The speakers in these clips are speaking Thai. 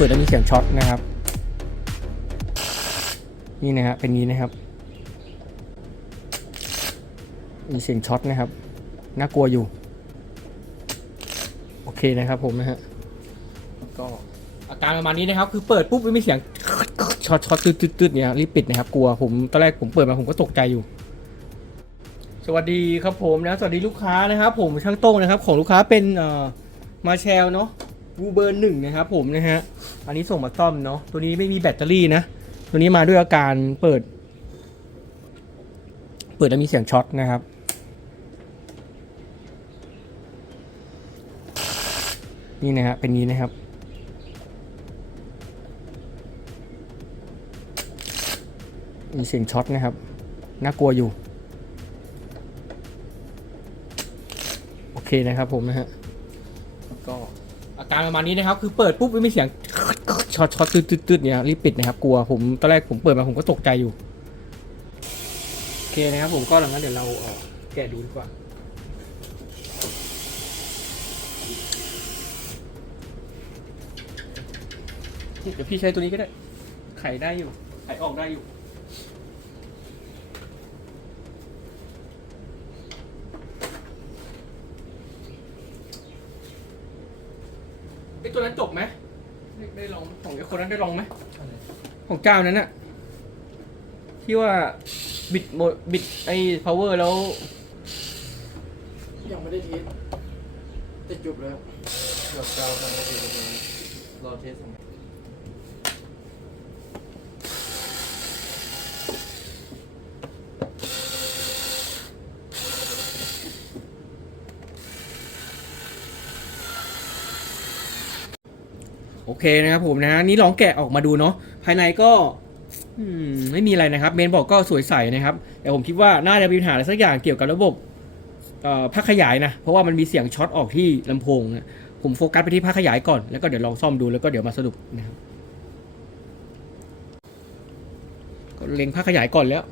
เปิดแล้วมีเสียงช็อตนะครับ นี่นะฮะเป็นงี้นะครับ มีเสียงช็อตนะครับ น่ากลัวอยู่ โอเคนะครับผมนะฮะ ก็อาการประมาณนี้นะครับ คือเปิดปุ๊บแล้วมีเสียงช็อตช็อตตืดตืดเนี่ยรีบปิดนะครับ กลัวผมตอนแรกผมเปิดมาผมก็ตกใจอยู่สวัสดีครับผมนะสวัสดีลูกค้านะครับ ผมช่างโต้งนะครับ ของลูกค้าเป็นเอ่อมาแชลเนาะ วูเบอร์หนึ่งนะครับผมนะฮะ อันนี้ส่งมาซ่อมเนาะ ตัวนี้ไม่มีแบตเตอรี่นะ ตัวนี้มาด้วยอาการเปิด เปิดแล้วมีเสียงช็อตนะครับ นี่นะฮะ เป็นงี้นะครับ มีเสียงช็อตนะครับ น่ากลัวอยู่ โอเคนะครับผมนะฮะก็ อาการประมาณนี้นะครับ คือเปิดปุ๊บแล้วมีเสียงช็อตช็อตตืดตืดเนี่ยรีบปิดนะครับ กลัวผมตอนแรกผมเปิดมาผมก็ตกใจอยู่ โอเคนะครับ ผมก็หลังนั้นเดี๋ยวเราเอ่อแกะดูดีกว่าเดี๋ยวพี่ใช้ตัวนี้ก็ได้ ไขได้อยู่ ไขออกได้อยู่ ไอตัวนั้นจบไหมได้ได้ลองของไอ คนนั้นได้ลองไหมของเจ้านั้นน่ะที่ว่าบิดโมบิดไอ้ power แล้ว ยังไม่ได้เทสแต่จบแล้วเกือบเก้าทำไม่ได้เลยรอเทสของ โอเคนะครับผมนะนี่ลองแกะออกมาดูเนาะภายในก็ไม่มีอะไรนะครับ เมนบอกก็สวยใสนะครับ แต่ผมคิดว่าน่าจะมีปัญหาอะไรสักอย่างเกี่ยวกับระบบเอ่อภาขยายนะ เพราะว่ามันมีเสียงช็อตออกที่ลำโพงนะผมโฟกัสไปที่ภาขยายก่อน แล้วก็เดี๋ยวลองซ่อมดูแล้วก็เดี๋ยวมาสรุปนะครับก็เล็งภาขยายก่อนแล้ว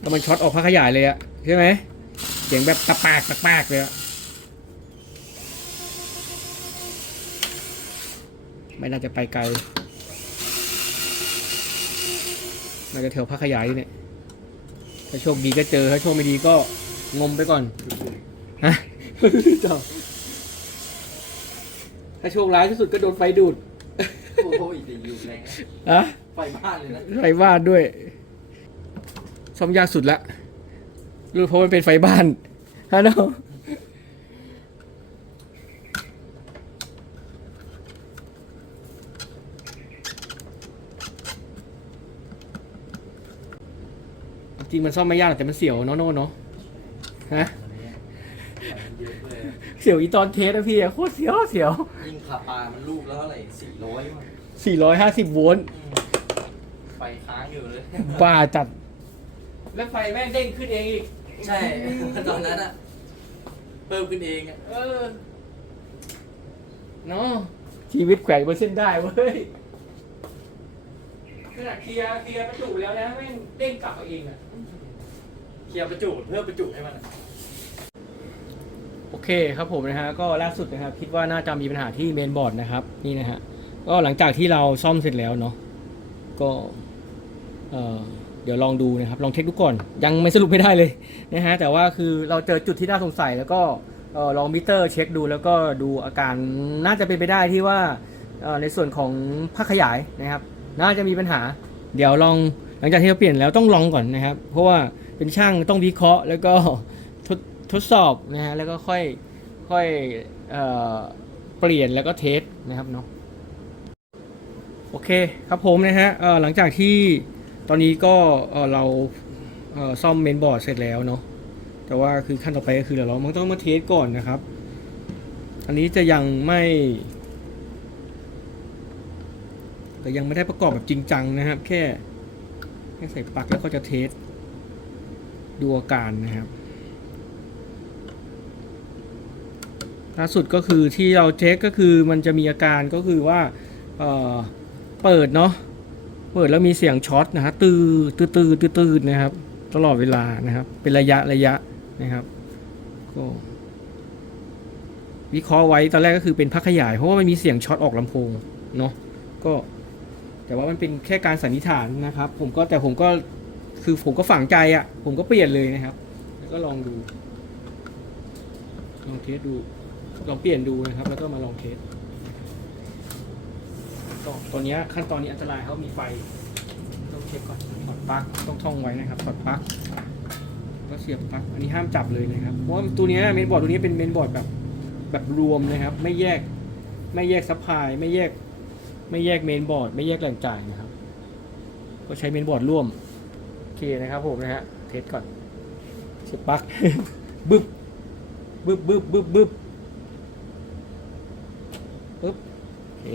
แล้วมันช็อตออกภาขยายเลยอะใช่ไหมเสียงแบบตะปากตะปากเลยอะ ไม่น่าจะไปไกลน่าจะแถวพักขยายนี่เนี่ยถ้าโชคดีก็เจอถ้าโชคไม่ดีก็งมไปก่อนฮะถ้าโชคร้ายที่สุดก็โดนไฟดูดโอ้โหอีกแต่อยู่แรงนะอะไฟบ้านเลยนะไฟบ้านด้วยซ่อมยากสุดละรู้เพราะมันเป็นไฟบ้านฮะเนาะ ริงมันซ่อมไม่ยากหรอกแต่มันเสียวเนาะโน่เนาะฮะเยอะเลยเสียวอีตอนเทสอะพี่อะโคตรเสียวเสียวยิ่งขับปลามันลูกแล้วเท่าไหร่สี่ร้อยมั้งสี่ร้อยห้าสิบโวลต์ไฟค้างอยู่เลย บ้าจัด แล้วไฟแม่งเด้งขึ้นเองอีก ใช่ ตอนนั้นอะเพิ่มขึ้นเองอะเออเนาะชีวิตแขวนบนเส้นได้เว้ยข นาดเคลียร์เคลียร์ประจุแล้วนะแม่งเด้งกลับมาเองอะเคลียร์ประจุเพิ่มประจุให้มันอะโอเคครับผมนะฮะก็ล่าสุดนะครับคิดว่าน่าจะมีปัญหาที่เมนบอร์ดนะครับนี่นะฮะก็หลังจากที่เราซ่อมเสร็จแล้วเนาะก็เออเดี๋ยวลองดูนะครับลองเช็คดูก่อน ยังไม่สรุปไม่ได้เลยนะฮะแต่ว่าคือเราเจอจุดที่น่าสงสัย แล้วก็เออลองมิเตอร์เช็คดูแล้วก็ดูอาการน่าจะเป็นไปได้ที่ว่าเอ่อในส่วนของภาคขยายนะครับ น่าจะมีปัญหา เดี๋ยวลองหลังจากที่เราเปลี่ยนแล้วต้องลองก่อนนะครับ เพราะว่าเป็นช่างต้องวิเคราะห์ แล้วก็ทดทดสอบนะฮะแล้วก็ค่อยค่อยเอ่อเปลี่ยนแล้วก็เทสนะครับเนาะโอเคครับผมนะฮะหลังจากที่ตอนนี้ก็เเราเซ่อมเมนบอร์ดเสร็จแล้วเนาะแต่ว่าคือขั้นต่อไปก็คือเดี๋ยวเรามันต้องมาเทสก่อนนะครับ อันนี้จะยังไม่ แต่ยังไม่ได้ประกอบแบบจริงจังนะครับ แค่แค่ใส่ปลั๊กแล้วก็จะเทสดูอาการนะครับล่าสุดก็คือที่เราเช็คก็คือมันจะมีอาการก็คือว่าเเปิดเนาะเปิดแล้วมีเสียงช็อตนะฮะตื้อตื้อตื้อตื้อตื้อนะครับ ตลอดเวลานะครับ เป็นระยะระยะนะครับก็วิเคราะห์ไว้ตอนแรกก็คือเป็นพักขยายเพราะว่ามันมีเสียงช็อตออกลำโพงเนาะก็ แต่ว่ามันเป็นแค่การสันนิษฐานนะครับ ผมก็แต่ผมก็คือผมก็ฝังใจอะ่ะ ผมก็เปลี่ยนเลยนะครับ แล้วก็ลองดู ลองเทสดู ลองเปลี่ยนดูนะครับ แล้วก็มาลองเทสก็ตัวเนี้ขั้นตอนนี้อันตรายเขามีไฟ ต้องเช็คก่อนถอดปลั๊กต้องท่องไว้นะครับถอดปลั๊กก็เสียบปลั๊กอันนี้ห้ามจับเลยนะครับ เพราะตัวนี้เมนบอร์ดตัวนี้เป็นเมนบอร์ดแบบแบบรวมนะครับ ไม่แยกไม่แยกซัพพลายไม่แยก ไม่แยกเมนบอร์ด ไม่แยกแหล่งจ่ายนะครับ ก็ใช้เมนบอร์ดร่วม โอเคนะครับผมนะฮะ เทสก่อนเสียบปลั๊กบึ๊บบึ๊บบึ๊บบึ๊บบึ๊บปึ๊บโอเค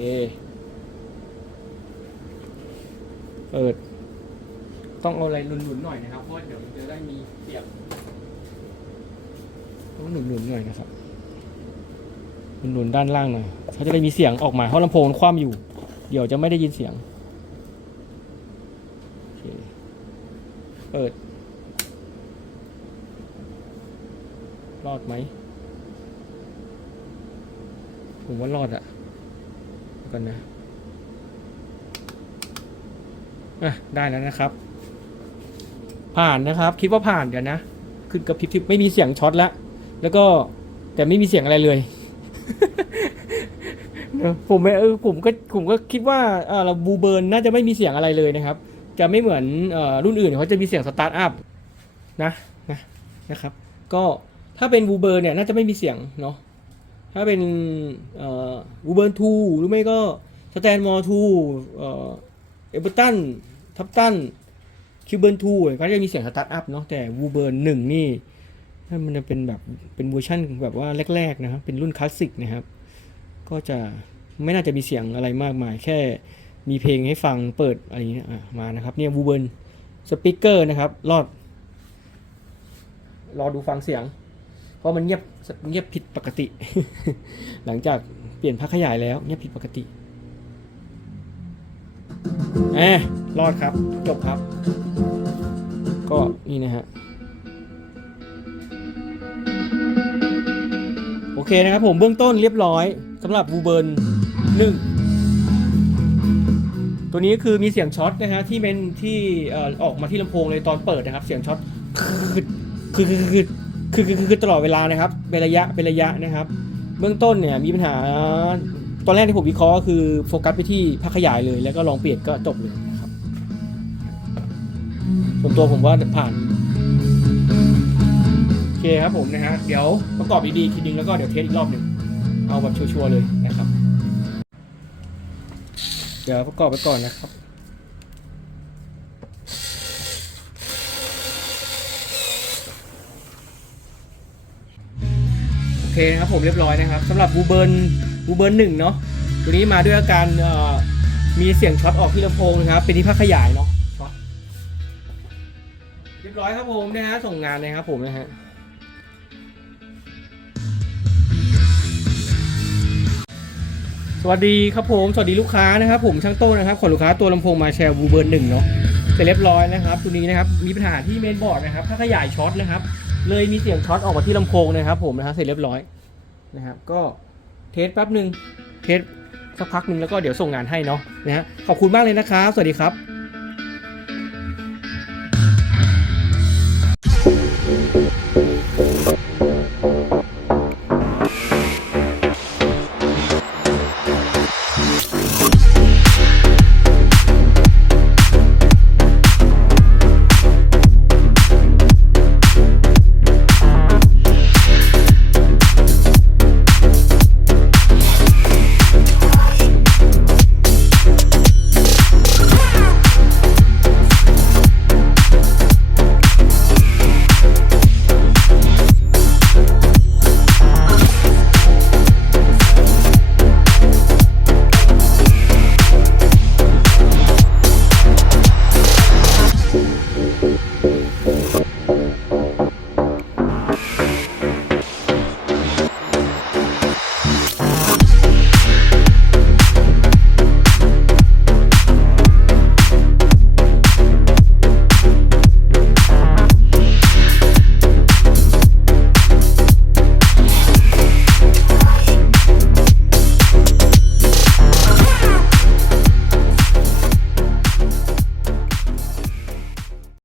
เปิด ต้องเอาอะไรหนุนๆหน่อยนะครับ เพราะเดี๋ยวจะได้มีเสียบ ต้องหนุนๆหน่อยนะครับหนุนด้านล่างหน่อยเขาจะได้มีเสียงออกมาเพราะลำโพงมันคว่ำอยู่ เดี๋ยวจะไม่ได้ยินเสียงเปิด รอดไหม ผมว่ารอดอะกันนะ อะ ได้แล้วนะครับ ผ่านนะครับ คิดว่าผ่านเดี๋ยวนะ ขึ้นกับพริบๆไม่มีเสียงช็อตแล้ว แล้วก็แต่ไม่มีเสียงอะไรเลย ผมเออผมก็ผมก็คิดว่าเออเราบูเบิร์นน่าจะไม่มีเสียงอะไรเลยนะครับ จะไม่เหมือนออรุ่นอื่นเขาจะมีเสียงสตาร์ทอัพนะนะนะครับ ก็ถ้าเป็นบูเบิร์นเนี่ยน่าจะไม่มีเสียงเนาะถ้าเป็นบูเบิร์นทูหรือไม่ก็สแตนมอร์ทูเอเบอร์ตันทับตันคิวเบิร์นทูก็จะมีเสียงสตาร์ทอัพเนาะแต่บูเบิร์นหนึ่งนี่มันจะเป็นแบบเป็นเวอร์ชันแบบว่าแรกๆนะครับเป็นรุ่นคลาสสิกนะครับ ก็จะไม่น่าจะมีเสียงอะไรมากมาย แค่มีเพลงให้ฟังเปิดอะไรอย่างเงี้ยมานะครับเนี่ยบูเบิร์นสปีกเกอร์นะครับรอด รอดูฟังเสียง เพราะมันเงียบเงียบผิดปกติ หลังจากเปลี่ยนพักขยายแล้ว เงียบผิดปกติแอบรอดครับ จบครับ ก็นี่นะฮะโอเคนะครับผมเบื้องต้นเรียบร้อย สำหรับบูเบิร์นหนึ่งตัวนี้คือมีเสียงช็อตนะฮะที่เป็นที่ออกมาที่ลำโพงเลยตอนเปิดนะครับ เสียงช็อตคือคือคือคือคือคือคือตลอดเวลานะครับเป็นระยะเป็นระยะนะครับ เบื้องต้นเนี่ยมีปัญหาตอนแรกที่ผมวิเคราะห์ก็คือโฟกัสไปที่ภาคขยายเลย แล้วก็ลองเปลี่ยนก็จบเลยนะครับส่วนตัวผมว่าผ่านโอเคครับผมนะฮะเดี๋ยวประกอบดีๆทีนึงแล้วก็เดี๋ยวเทสอีกรอบหนึ่ง เอาแบบชัวร์ๆเลยนะครับ เดี๋ยวประกอบไปก่อนนะครับโอเคนะครับผมเรียบร้อยนะครับสำหรับบูเบิร์นบูเบิร์นหนึ่งเนาะตัวนี้มาด้วยอาการมีเสียงช็อตออกที่ลำโพงนะครับ เป็นที่ภาคขยายเนาะช็อตเรียบร้อยครับผมนะฮะส่งงานเลยครับผมนะฮะ สวัสดีครับผม สวัสดีลูกค้านะครับผมช่างโต้นะครับขอลูกค้าตัวลำโพงมาแชร์บูเบอร์หนึ่งเนาะเสร็จเรียบร้อยนะครับตัวนี้นะครับมีปัญหาที่เมนบอร์ดนะครับถ้าขยายช็อตนะครับเลยมีเสียงช็อตออกมาที่ลำโพงนะครับ ผมนะครับเสร็จเรียบร้อยนะครับก็เทสแป๊บหนึ่งเทสสักพักหนึ่งแล้วก็เดี๋ยวส่งงานให้เนาะนะฮะขอบคุณมากเลยนะครับ สวัสดีครับ